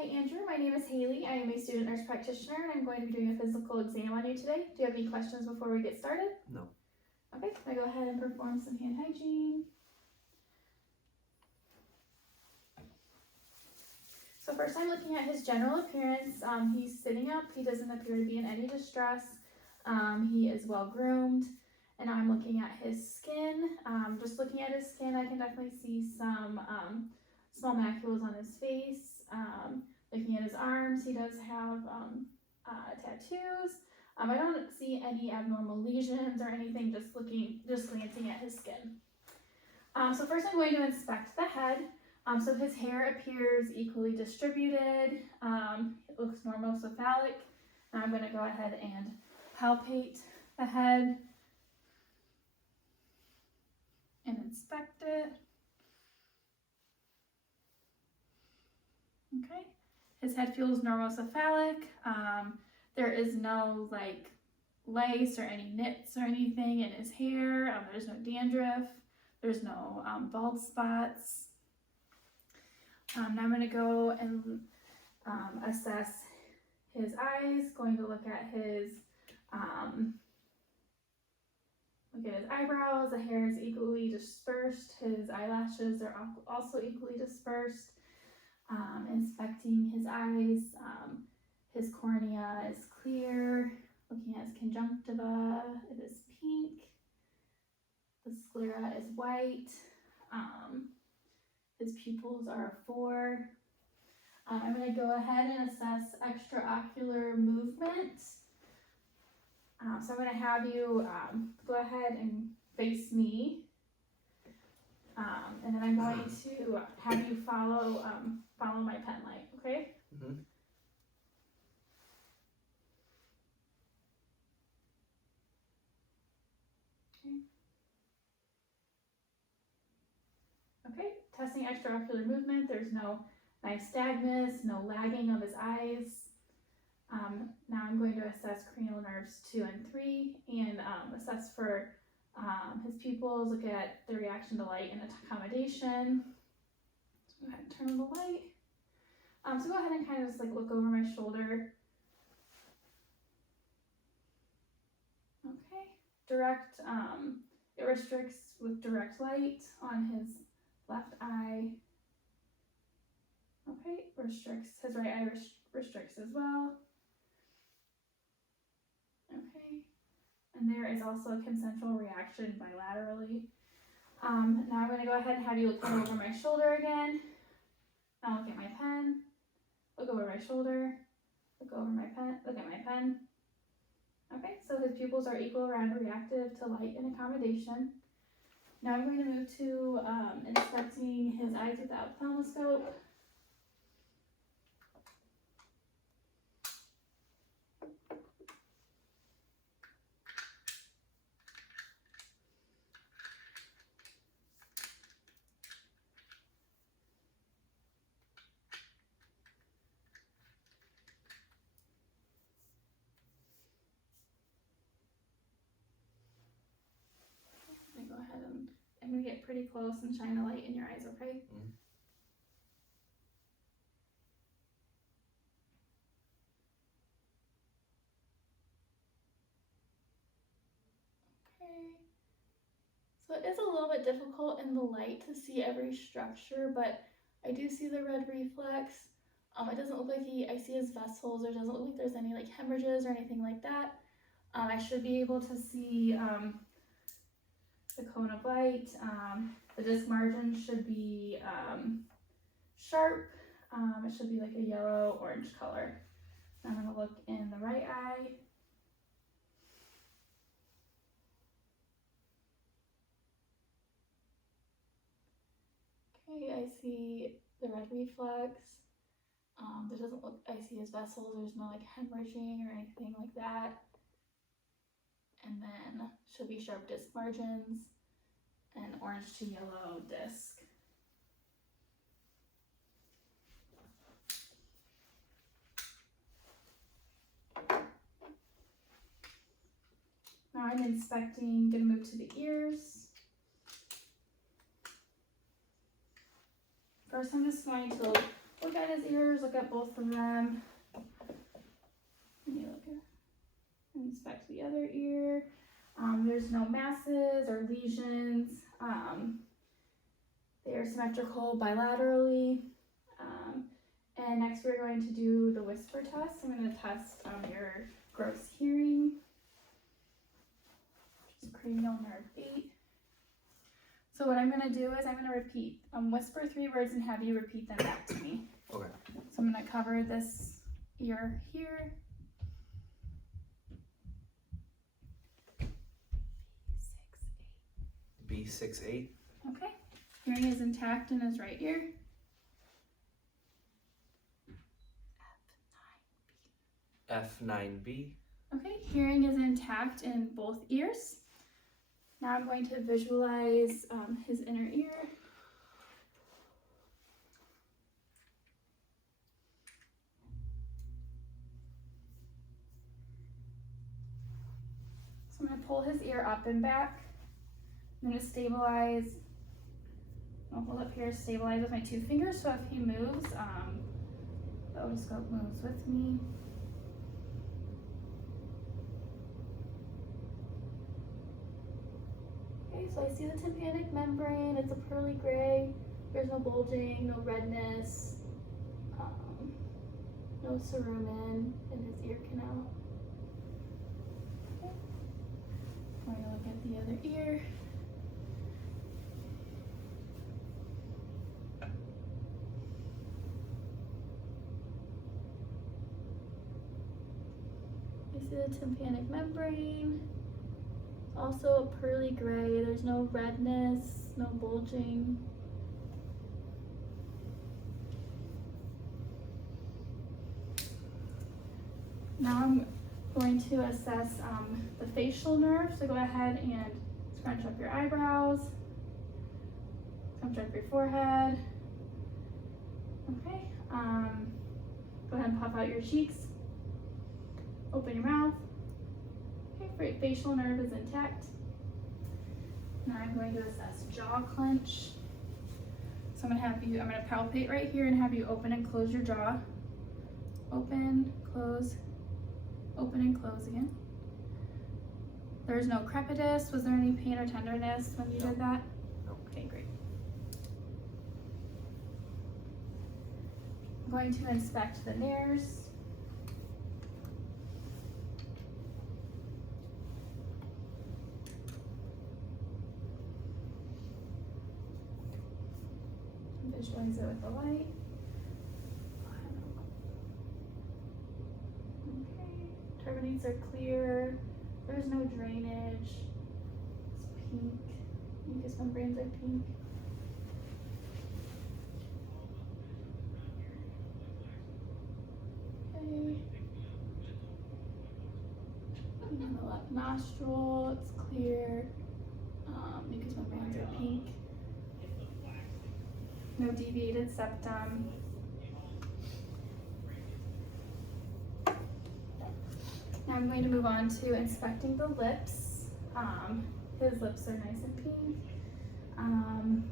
Hi Andrew, my name is Haley. I am a student nurse practitioner and I'm going to be doing a physical exam on you today. Do you have any questions before we get started? No. Okay, I go ahead and perform some hand hygiene. So first I'm looking at his general appearance. He's sitting up. He doesn't appear to be in any distress. He is well groomed. And now I'm looking at his skin. Just looking at his skin, I can definitely see some small macules on his face. Looking at his arms, he does have tattoos. I don't see any abnormal lesions or anything, just glancing at his skin. So first I'm going to inspect the head. So his hair appears equally distributed. It looks normocephalic. Now I'm going to go ahead and palpate the head and inspect it. Okay, his head feels normocephalic. There is no like lice or any nits or anything in his hair. There's no dandruff. There's no bald spots. Now I'm going to go and assess his eyes. Going to look at his eyebrows. The hair is equally dispersed. His eyelashes are also equally dispersed. Inspecting his eyes. His cornea is clear. Looking at his conjunctiva, it is pink. The sclera is white. His pupils are 4. I'm going to go ahead and assess extraocular movement. So I'm going to have you go ahead and face me. And then I'm going to have you follow my pen light, okay? Mm-hmm. Okay, testing extraocular movement. There's no nystagmus, no lagging of his eyes. Now I'm going to assess cranial nerves 2 and 3 and assess for his pupils, look at the reaction to light and accommodation. So go ahead and turn on the light. So go ahead and kind of just like look over my shoulder. Okay, direct, it restricts with direct light on his left eye. Okay, restricts, his right eye restricts as well. Okay, and there is also a consensual reaction bilaterally. Now I'm going to go ahead and have you look over my shoulder again. Now look at my pen. Look over my shoulder. Look over my pen. Look at my pen. Okay, so his pupils are equilateral reactive to light and accommodation. Now I'm going to move to inspecting his eyes with the ophthalmoscope. Go ahead and I'm going to get pretty close and shine a light in your eyes, okay? Mm-hmm. Okay. So it is a little bit difficult in the light to see every structure, but I do see the red reflex. It doesn't look like I see his vessels, or doesn't look like there's any like hemorrhages or anything like that. I should be able to see the cone of light. The disc margin should be sharp. It should be like a yellow-orange color. I'm going to look in the right eye. Okay, I see the red reflex. There doesn't look, I see his vessels, there's no like hemorrhaging or anything like that. And then should be sharp disc margins and orange to yellow disc. Now I'm inspecting, gonna move to the ears. First I'm just going to look at his ears, look at both of them. Let me look at, inspect the other ear. There's no masses or lesions. They are symmetrical bilaterally. And next we're going to do the whisper test. I'm going to test your gross hearing, which is cranial nerve 8. So what I'm going to do is I'm going to repeat, whisper 3 words and have you repeat them back to me. Okay. So I'm going to cover this ear here. B6-8. Okay. Hearing is intact in his right ear. F9B. Okay. Hearing is intact in both ears. Now I'm going to visualize his inner ear. So I'm going to pull his ear up and back. I'm going to stabilize. I'll hold up here, stabilize with my 2 fingers, so if he moves, the otoscope moves with me. Okay, so I see the tympanic membrane. It's a pearly gray. There's no bulging, no redness, no cerumen in his ear canal. Okay. I'm going to look at the other ear. I see the tympanic membrane. Also a pearly gray. There's no redness, no bulging. Now I'm going to assess the facial nerve. So go ahead and scrunch up your eyebrows. Scrunch up your forehead. Okay. Go ahead and puff out your cheeks. Open your mouth. Okay, great. Facial nerve is intact. Now I'm going to assess jaw clench. So I'm going to palpate right here and have you open and close your jaw. Open, close, open and close again. There's no crepitus. Was there any pain or tenderness when you did that? No. Okay, great. I'm going to inspect the nares. Visualize it with the light. Okay, turbinates are clear. There's no drainage. It's pink. Mucous membranes are pink. Okay. And then the left nostril, it's clear. Mucous membranes are pink. No deviated septum. Now I'm going to move on to inspecting the lips. His lips are nice and pink.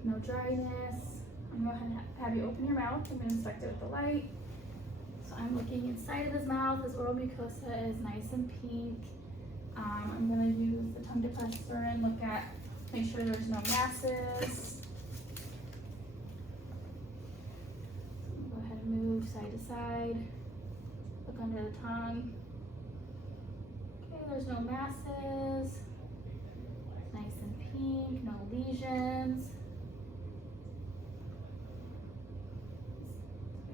No dryness. I'm going to go ahead and have you open your mouth. I'm going to inspect it with the light. So I'm looking inside of his mouth. His oral mucosa is nice and pink. I'm going to use the tongue depressor and make sure there's no masses. Move side to side, look under the tongue. Okay, there's no masses, nice and pink, no lesions.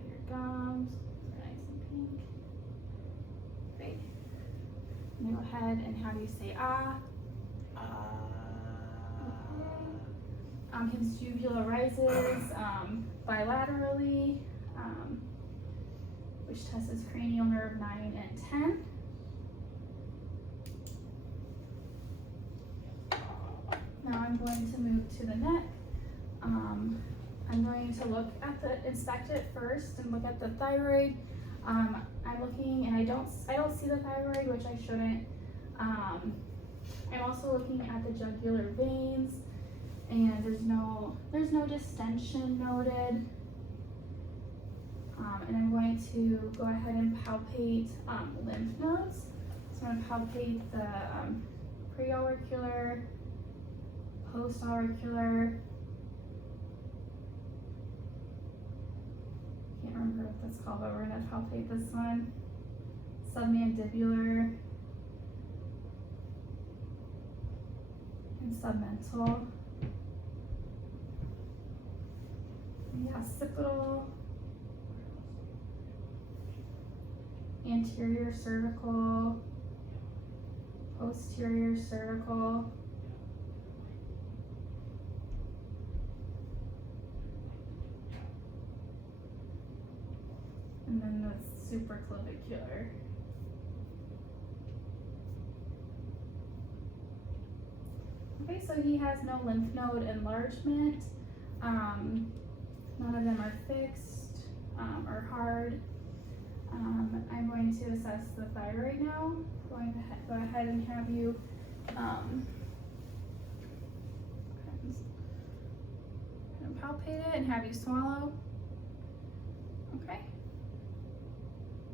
Your gums are nice and pink. Great. Go ahead and have you say ah. Okay. His uvula rises bilaterally. Which tests his cranial nerve 9 and 10. Now I'm going to move to the neck. I'm going to inspect it first and look at the thyroid. I'm looking and I don't see the thyroid, which I shouldn't. I'm also looking at the jugular veins, and there's no distension noted. go ahead and palpate lymph nodes. So I'm going to palpate the preauricular, postauricular, can't remember what that's called, but we're going to palpate this one, submandibular, and submental. Yeah, occipital, anterior cervical, posterior cervical, and then the supraclavicular. Okay, so he has no lymph node enlargement. None of them are fixed or hard. I'm going to assess the thyroid now. Going to go ahead and have you and palpate it and have you swallow. Okay.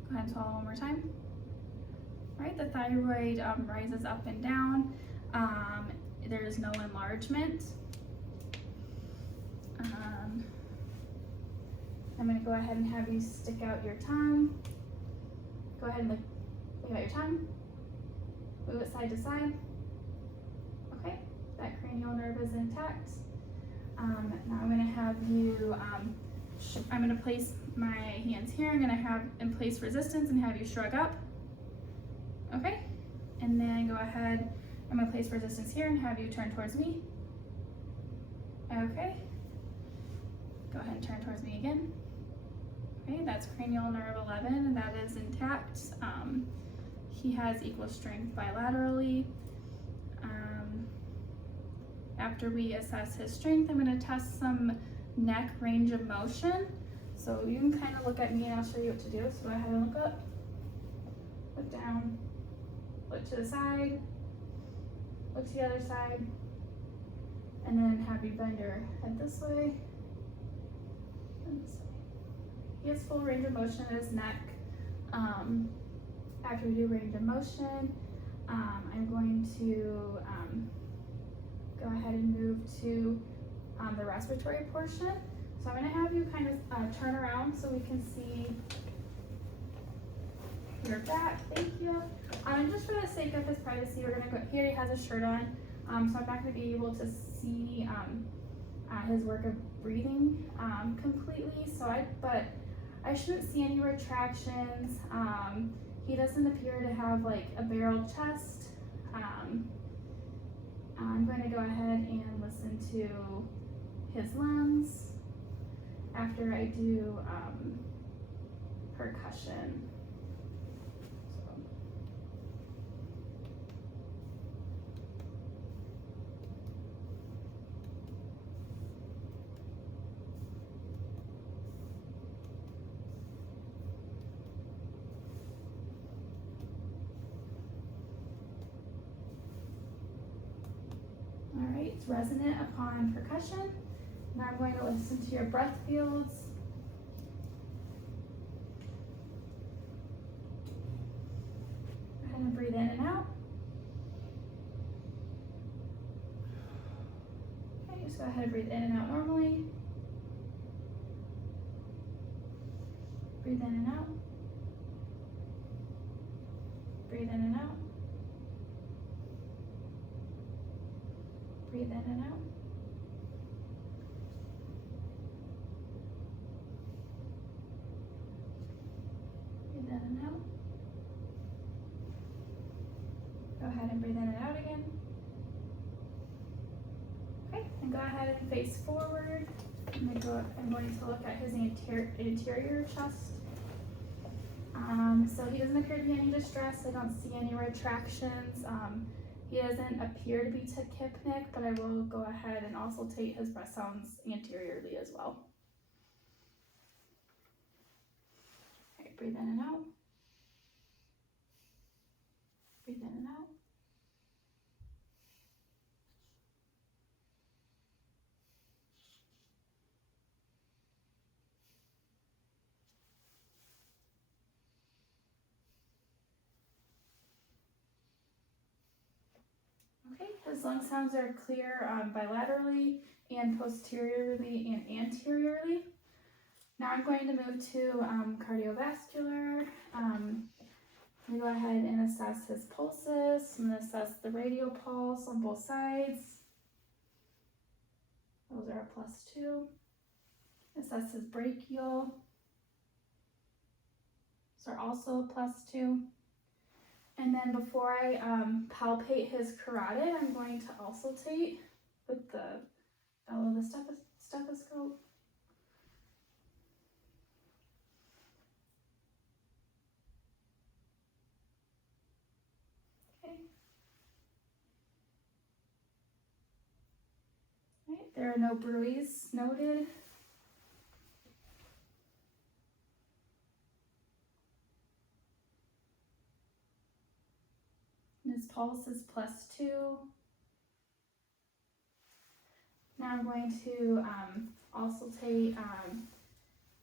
Go ahead and swallow one more time. All right, the thyroid rises up and down. There is no enlargement. I'm going to go ahead and have you stick out your tongue. Go ahead and look out your tongue. Move it side to side. Okay, that cranial nerve is intact. Now I'm going to have you, I'm going to place my hands here. I'm going to have in place resistance and have you shrug up. Okay, and then go ahead, I'm going to place resistance here and have you turn towards me. Okay, go ahead and turn towards me again. Okay, that's cranial nerve 11, and that is intact. He has equal strength bilaterally. After we assess his strength, I'm going to test some neck range of motion. So you can kind of look at me and I'll show you what to do. So go ahead and look up, look down, look to the side, look to the other side, and then have you bend your head this way and this way. He has full range of motion in his neck. After we do range of motion, I'm going to go ahead and move to the respiratory portion. So I'm going to have you kind of turn around so we can see your back. Thank you. And just for the sake of his privacy, we're going to go, he already has a shirt on, so I'm not going to be able to see his work of breathing completely. But I shouldn't see any retractions. He doesn't appear to have like a barrel chest. I'm going to go ahead and listen to his lungs after I do percussion. It's resonant upon percussion. Now I'm going to listen to your breath fields. Go ahead and breathe in and out. Okay, just go ahead and breathe in and out normally. Breathe in and out. Breathe in and out. Breathe in and out. Breathe in and out. Go ahead and breathe in and out again. Okay, and go ahead and face forward. I'm going to look at his anterior chest. So he doesn't appear to be any distress. I don't see any retractions. He doesn't appear to be tachypnic, but I will go ahead and also take his breath sounds anteriorly as well. Okay, breathe in and out. Breathe in and out. his lung sounds are clear bilaterally and posteriorly and anteriorly. Now I'm going to move to cardiovascular. I'm going to go ahead and assess his pulses. I'm going to assess the radial pulse on both sides. Those are a +2. Assess his brachial. Those are also a +2. And then before I palpate his carotid, I'm going to auscultate with the bellow of the stethoscope. Okay. All right, there are no bruits noted. His pulse is +2. Now I'm going to auscultate,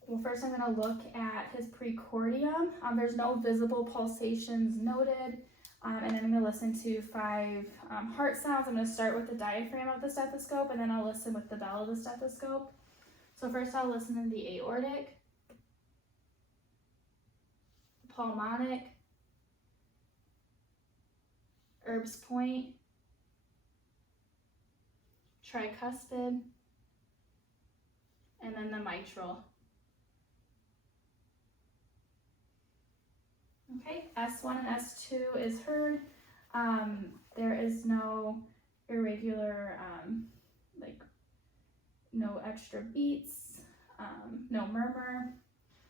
well first I'm going to look at his precordium. There's no visible pulsations noted. And then I'm going to listen to 5 heart sounds. I'm going to start with the diaphragm of the stethoscope and then I'll listen with the bell of the stethoscope. So first I'll listen in the aortic, pulmonic, Erb's point, tricuspid, and then the mitral. Okay, S1 and S2 is heard. There is no irregular, no extra beats, no murmur.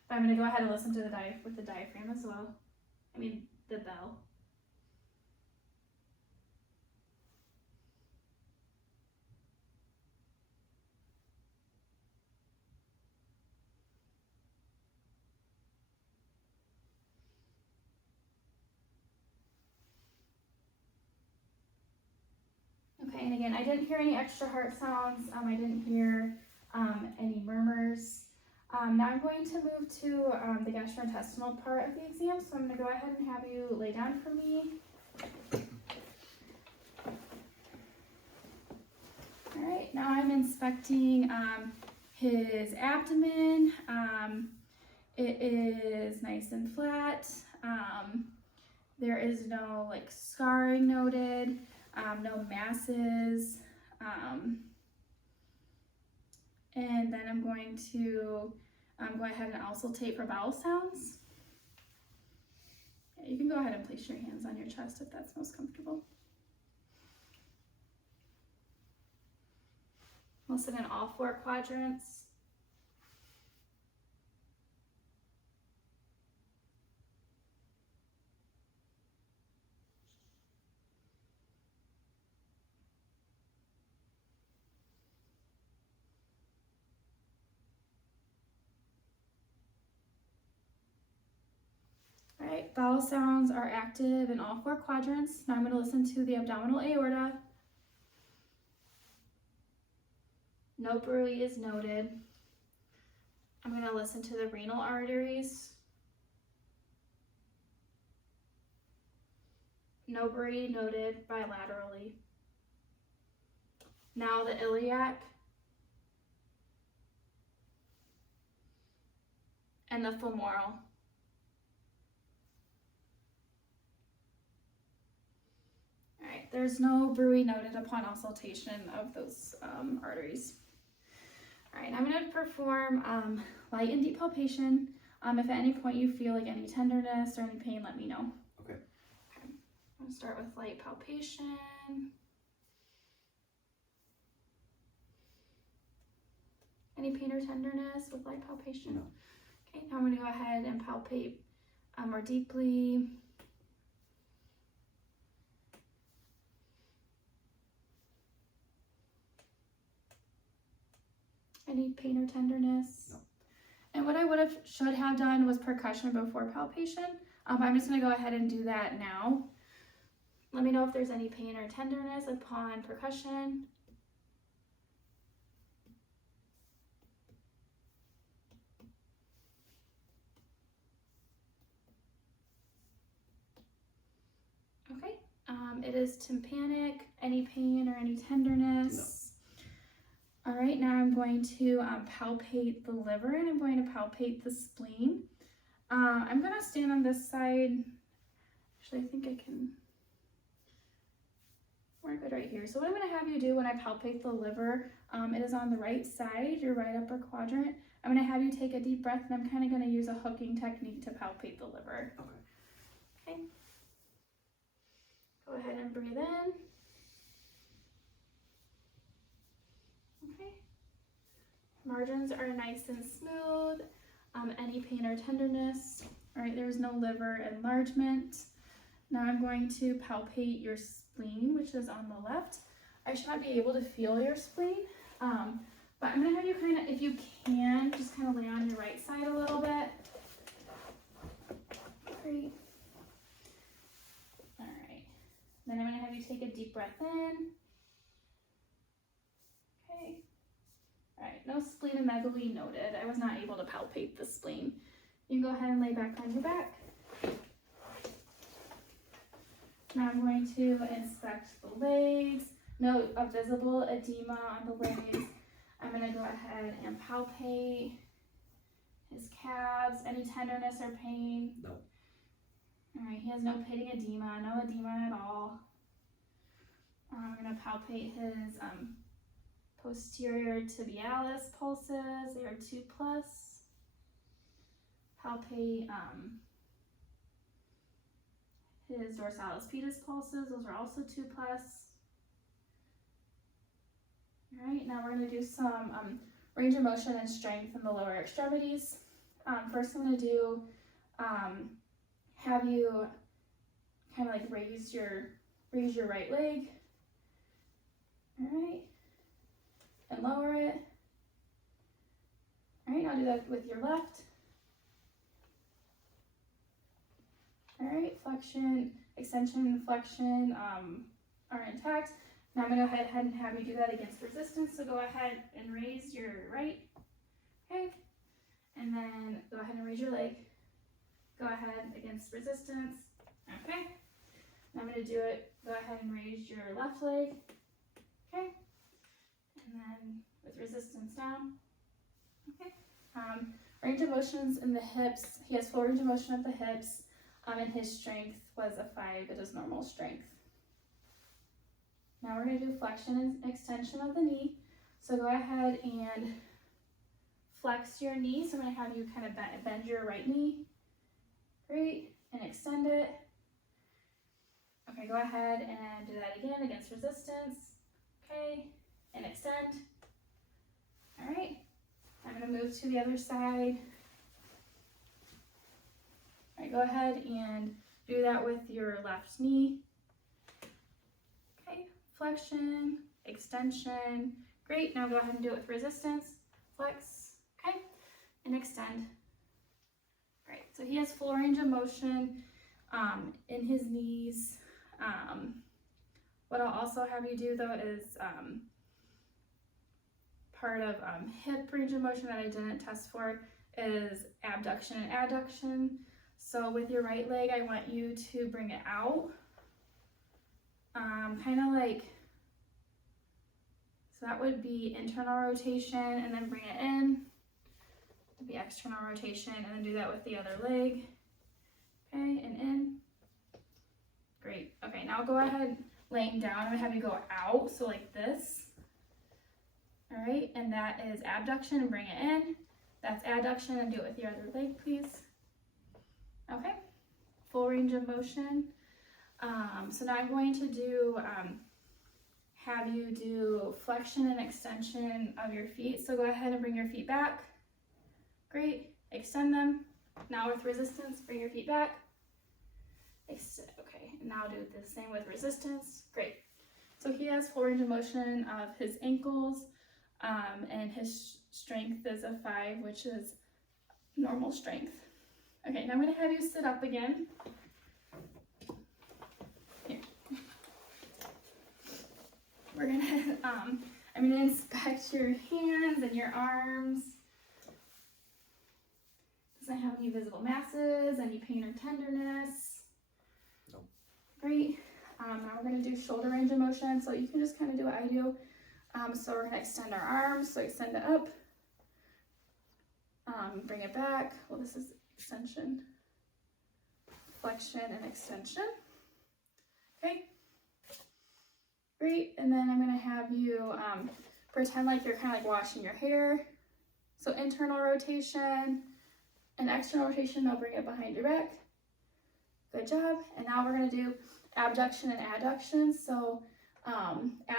But I'm going to go ahead and listen to with the diaphragm as well. I mean, the bell. Okay, and again, I didn't hear any extra heart sounds. I didn't hear any murmurs. Now I'm going to move to the gastrointestinal part of the exam. So I'm going to go ahead and have you lay down for me. All right, now I'm inspecting his abdomen. It is nice and flat. There is no scarring noted. No masses, and then I'm going to go ahead and auscultate for bowel sounds. Yeah, you can go ahead and place your hands on your chest if that's most comfortable. Listen in all 4 quadrants. Alright, bowel sounds are active in all 4 quadrants. Now I'm going to listen to the abdominal aorta. No bruit is noted. I'm going to listen to the renal arteries. No bruit noted bilaterally. Now the iliac and the femoral. Alright, there's no bruit noted upon auscultation of those arteries. Alright, I'm going to perform light and deep palpation. If at any point you feel any tenderness or any pain, let me know. Okay. I'm going to start with light palpation. Any pain or tenderness with light palpation? No. Okay, now I'm going to go ahead and palpate more deeply. Any pain or tenderness? No. And what I should have done was percussion before palpation. I'm just going to go ahead and do that now. Let me know if there's any pain or tenderness upon percussion. Okay, It is tympanic. Any pain or any tenderness? No. All right, now I'm going to palpate the liver and I'm going to palpate the spleen. I'm going to stand on this side. Actually, I think I can work it right here. So what I'm going to have you do when I palpate the liver, it is on the right side, your right upper quadrant. I'm going to have you take a deep breath, and I'm kind of going to use a hooking technique to palpate the liver. Okay. Go ahead and breathe in. Okay. Margins are nice and smooth. Any pain or tenderness. All right, there's no liver enlargement. Now I'm going to palpate your spleen, which is on the left. I should not be able to feel your spleen, but I'm going to have you kind of, if you can, just kind of lay on your right side a little bit. Great. All right. Then I'm going to have you take a deep breath in. Okay. All right, no splenomegaly noted. I was not able to palpate the spleen. You can go ahead and lay back on your back. Now I'm going to inspect the legs. No visible edema on the legs. I'm going to go ahead and palpate his calves. Any tenderness or pain? No. All right, he has no pitting edema, no edema at all. I'm going to palpate his posterior tibialis pulses. They are 2+. Palpate his dorsalis pedis pulses. Those are also 2+. All right, now we're going to do some range of motion and strength in the lower extremities. First, I'm going to do have you kind of like raise your right leg. All right, and lower it. All right, now do that with your left. All right, flexion, extension, flexion are intact. Now I'm going to go ahead and have you do that against resistance. So go ahead and raise your right, okay? And then go ahead and raise your leg. Go ahead against resistance, okay? Now I'm going to do it, go ahead and raise your left leg, okay? And then with resistance down, okay? Range of motions in the hips. He has full range of motion at the hips, and his strength was a 5. It is normal strength. Now we're going to do flexion and extension of the knee. So go ahead and flex your knee. So I'm going to have you kind of bend your right knee. Great. And extend it. Okay, go ahead and do that again against resistance. Okay. And extend. All right. I'm going to move to the other side. All right, go ahead and do that with your left knee. Okay. Flexion, extension, great. Now go ahead and do it with resistance, flex, okay, and extend. Great, so he has full range of motion in his knees. What I'll also have you do though is part of hip range of motion that I didn't test for is abduction and adduction. So with your right leg, I want you to bring it out. Kind of like, so that would be internal rotation and then bring it in, the external rotation, and then do that with the other leg, okay, and in, great, okay, now go ahead, laying down, I'm going to have you go out, so like this, all right, and that is abduction, and bring it in, that's adduction, and do it with your other leg, please, okay, full range of motion. So now I'm going to do, have you do flexion and extension of your feet. So go ahead and bring your feet back. Great. Extend them. Now with resistance, bring your feet back. Okay. Now do the same with resistance. Great. So he has full range of motion of his ankles, and his strength is a 5, which is normal strength. Okay. Now I'm going to have you sit up again. We're gonna, I'm gonna inspect your hands and your arms. Does it have any visible masses, any pain or tenderness? Nope. Great. Now we're gonna do shoulder range of motion, so you can just kind of do what I do. So we're gonna extend our arms, so extend it up, bring it back. Well, this is extension, flexion, and extension. Okay, great. And then I'm gonna have you pretend like you're kind of like washing your hair. So internal rotation and external rotation. Now bring it behind your back. Good job. And now we're gonna do abduction and adduction. So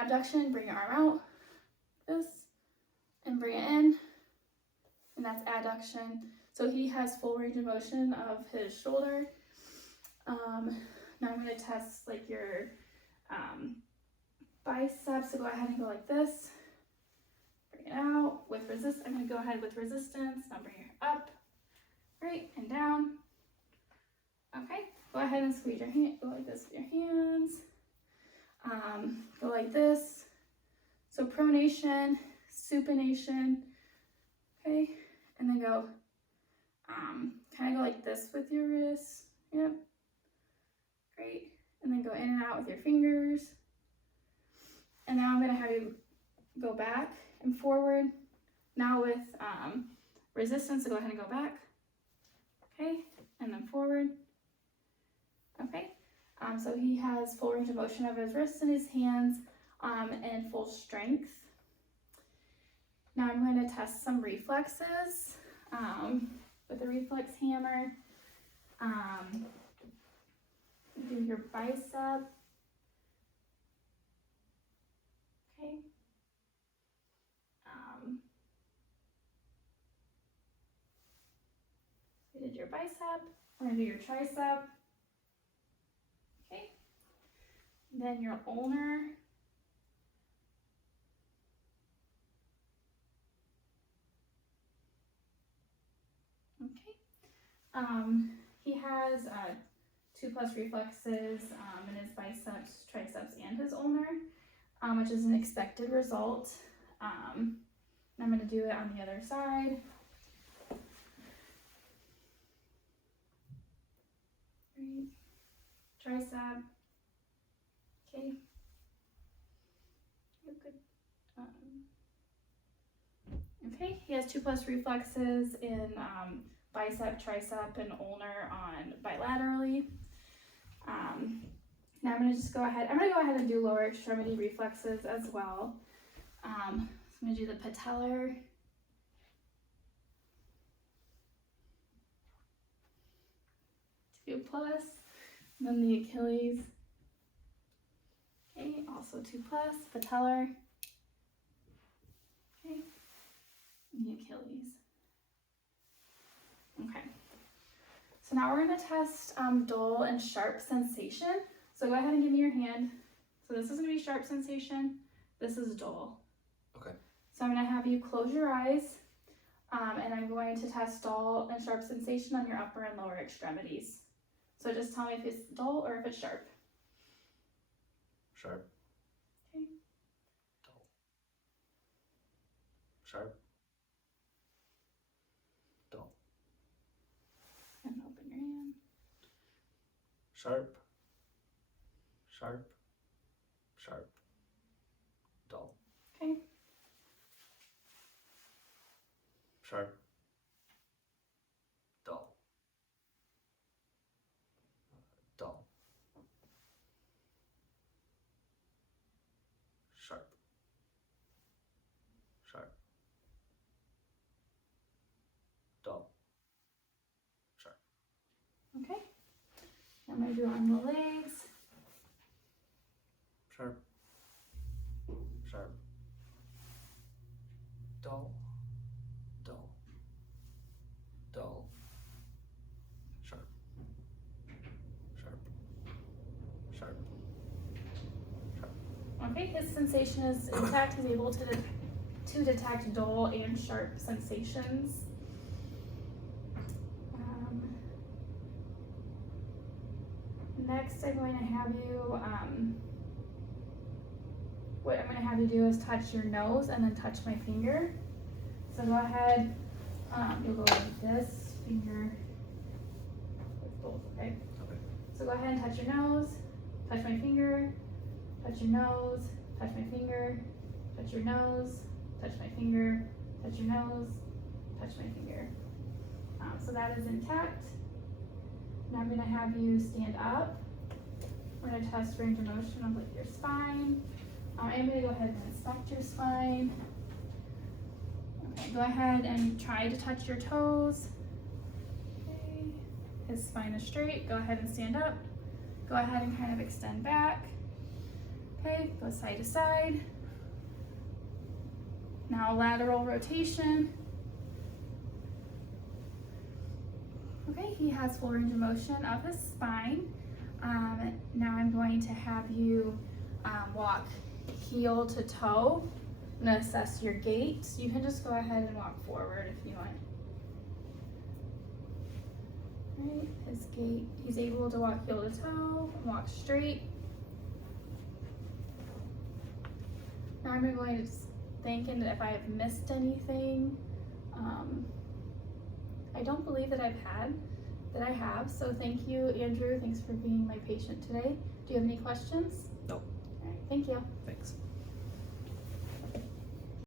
abduction, bring your arm out, this, and bring it in, and that's adduction. So he has full range of motion of his shoulder. Now I'm going to test like your biceps. So go ahead and go like this, bring it out with resist. I'm going to go ahead with resistance. Now bring it up, right, and down. Okay, go ahead and squeeze your hand. Go like this with your hands. Go like this. So pronation, supination. Okay, and then go kind of go like this with your wrists. Yep. Great. And then go in and out with your fingers. And now I'm going to have you go back and forward. Now with resistance, so go ahead and go back. Okay, and then forward. Okay. So he has full range of motion of his wrists and his hands and full strength. Now I'm going to test some reflexes with the reflex hammer. Do your bicep. Okay. You did your bicep. We're going to do your tricep. Okay. Then your ulnar. Okay. He has 2+ reflexes in his biceps, triceps, and his ulnar, which is an expected result. And I'm going to do it on the other side. Right. Tricep. Okay. Good. Okay, he has 2+ reflexes in bicep, tricep, and ulnar on bilaterally. Now I'm going to just go ahead. I'm going to go ahead and do lower extremity reflexes as well. So I'm going to do the patellar. 2+, and then the Achilles. Okay, also 2+, patellar. Okay, and the Achilles. Okay, so now we're going to test dull and sharp sensation. So go ahead and give me your hand. So this is going to be sharp sensation. This is dull. Okay. So I'm going to have you close your eyes, and I'm going to test dull and sharp sensation on your upper and lower extremities. So just tell me if it's dull or if it's sharp. Sharp. Okay. Dull. Sharp. Dull. And open your hand. Sharp. Sharp. Sharp. Dull. Okay. Sharp. Dull. Dull. Sharp. Sharp. Dull. Sharp. Okay. I'm going to do it on the legs. Sharp. Sharp. Dull. Dull. Dull. Sharp. Sharp. Sharp. Sharp. Okay, his sensation is intact. He's able to detect dull and sharp sensations. Next, I'm going to have you, what I'm going to have you do is touch your nose and then touch my finger. So go ahead, you'll go like this, finger with both, okay? Okay. So go ahead and touch your nose, touch my finger, touch your nose, touch my finger, touch your nose, touch my finger, touch your nose, touch my finger. So that is intact. Now I'm going to have you stand up. We're going to test range of motion of like your spine. I'm going to go ahead and inspect your spine. Okay, go ahead and try to touch your toes. Okay. His spine is straight. Go ahead and stand up. Go ahead and kind of extend back. Okay, go side to side. Now lateral rotation. Okay, he has full range of motion of his spine. Now I'm going to have you walk heel to toe. I'm going to assess your gait. You can just go ahead and walk forward if you want. Right, his gait, he's able to walk heel to toe and walk straight. Now I'm going to just think if I have missed anything. I don't believe that I have. So thank you, Andrew. Thanks for being my patient today. Do you have any questions? No. All right, thank you. Thanks.